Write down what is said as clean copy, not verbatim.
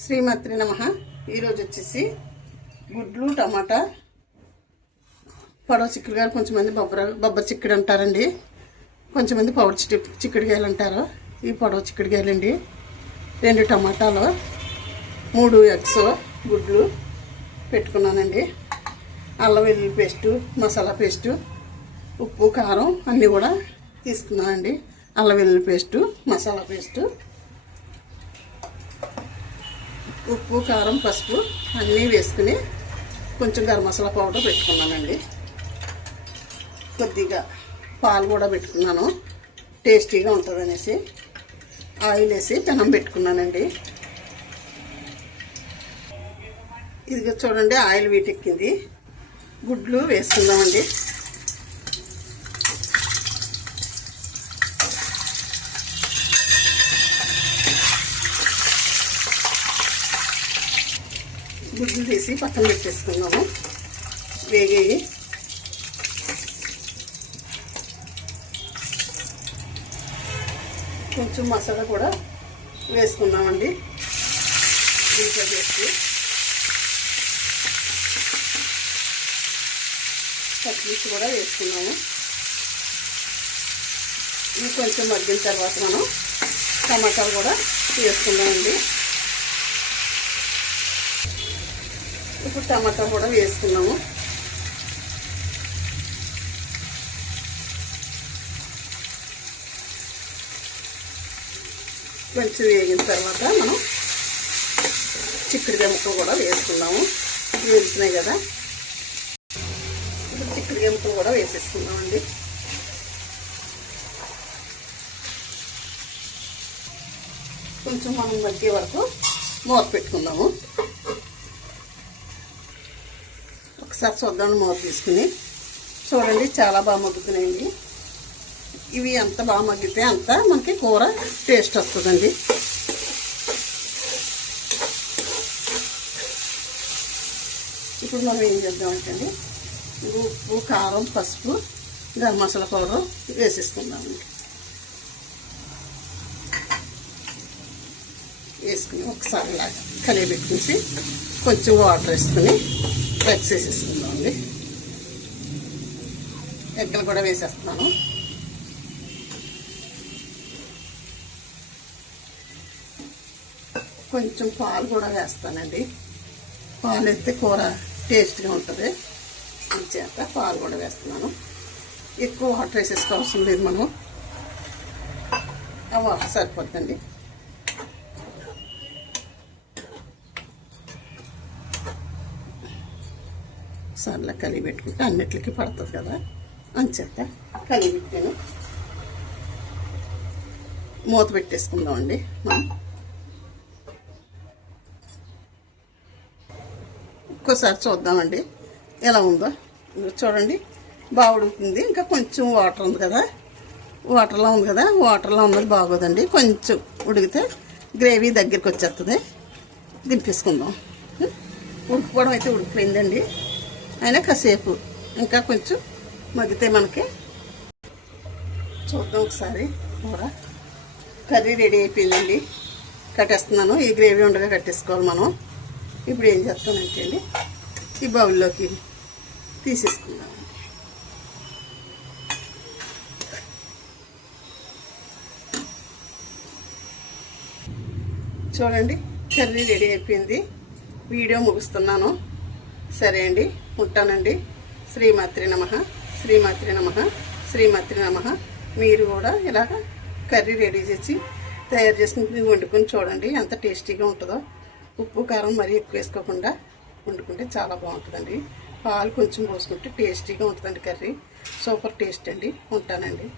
శ్రీమాత్రి నమః. ఈరోజు వచ్చేసి గుడ్లు టమాటా పొడవ చిక్కుడుగాయలు, కొంచెంమంది బొబ్బరి చిక్కుడు అంటారండి, కొంచెంమంది పౌడర్ చిక్కుడుగాయలు అంటారు. ఈ పొడవ చిక్కుడుగాయలండి, 2 టమాటాలు, 3 ఎగ్స్ గుడ్లు పెట్టుకున్నానండి. అల్లం వెల్లుల్లి పేస్టు, మసాలా పేస్టు, ఉప్పు కారం అన్నీ కూడా తీసుకున్నానండి. అల్లం వెల్లుల్లి పేస్టు, మసాలా పేస్టు, ఉప్పు కారం పసుపు అన్నీ వేసుకుని కొంచెం గరం మసాలా పౌడర్ పెట్టుకున్నానండి. కొద్దిగా పాలు కూడా పెట్టుకున్నాను, టేస్టీగా ఉంటుంది అనేసి. ఆయిల్ వేసి పెనం పెట్టుకున్నానండి. ఇదిగో చూడండి, ఆయిల్ వీటెక్కింది. గుడ్లు వేసుకుందామండి. గుడ్లు తీసి పక్కన పెట్టేసుకుందాము. వేగేవి కొంచెం మసాలా కూడా వేసుకున్నామండి. ఇంకా వేసి పచ్చిమిర్చి కూడా వేసుకున్నాము. ఇవి కొంచెం మగ్గిన తర్వాత మనం టమాటాలు కూడా వేసుకుందామండి. ఇప్పుడు టమాటా కూడా వేసుకున్నాము. కొంచెం వేగిన తర్వాత మనం చిక్కుడుకాయ ముక్కలు కూడా వేసుకున్నాము. వేస్తున్నాయి కదా, ఇప్పుడు చిక్కుడుకాయ ముక్కలు కూడా వేసేసుకున్నామండి. కొంచెం మనం మగ్గే వరకు మూత పెట్టుకుందాము. ఒకసారి చూద్దాం, మూత తీసుకుని చూడండి, చాలా బాగా మగ్గుతున్నాయండి. ఇవి ఎంత బాగా మగ్గితే అంత మనకి కూర టేస్ట్ వస్తుందండి. ఇప్పుడు మనం ఏం చేద్దామంటే ఉప్పు కారం పసుపు గరం మసాలా పౌడర్ వేసేసుకుందామండి. వేసుకుని ఒకసారి ఇలాగా కలిపెట్టుకుని కొంచెం వాటర్ వేసుకుని మిక్స్ చేసేసుకుందామండి. ఎగ్గలు కూడా వేసేస్తున్నాను. కొంచెం పాలు కూడా వేస్తానండి. పాలు వేస్తే కూర టేస్ట్గా ఉంటుంది. అంచేత పాలు కూడా వేస్తున్నాను. ఎక్కువ వాటర్ వేసేసుకోవాల్సిన లేదు, మనం ఆ వాటర్ సరిపోతుందండి. ఒకసారిలా కలిగి పెట్టుకుంటే అన్నిటికీ పడుతుంది కదా, అంచేత కలిగి పెట్టాను. మూత పెట్టేసుకుందామండి. మనం ఒక్కోసారి చూద్దామండి ఎలా ఉందో. చూడండి, బాగా ఉడుకుతుంది. ఇంకా కొంచెం వాటర్ ఉంది కదా, వాటర్లో ఉంది కదా, వాటర్లో ఉన్నది బాగోదండి. కొంచెం ఉడికితే గ్రేవీ దగ్గరికి వచ్చేస్తుంది. దింపేసుకుందాం. ఉడికిపోవడం అయితే ఉడికిపోయిందండి. అయినా కాసేపు ఇంకా కొంచెం మగ్గితే మనకి చూద్దాం. ఒకసారి కూర కర్రీ రెడీ అయిపోయిందండి. కట్టేస్తున్నాను. ఈ గ్రేవీ ఉండగా కట్టేసుకోవాలి మనం. ఇప్పుడు ఏం చేస్తానంటే అండి, ఈ బౌల్లోకి తీసేసుకుందాం. చూడండి, కర్రీ రెడీ అయిపోయింది. వీడియో ముగిస్తున్నాను. సరే అండి, ఉంటానండి. శ్రీమాత్రి నమః. శ్రీమాత్రి నమః. శ్రీమాత్రి నమః. మీరు కూడా ఇలాగ కర్రీ రెడీ చేసి తయారు చేసుకుని వండుకొని చూడండి, ఎంత టేస్టీగా ఉంటుందో. ఉప్పు కారం మరీ ఎక్కువ వేసుకోకుండా వండుకుంటే చాలా బాగుంటుందండి. పాలు కొంచెం పోసుకుంటే టేస్టీగా ఉంటుందండి కర్రీ. సూపర్ టేస్ట్ అండి. ఉంటానండి.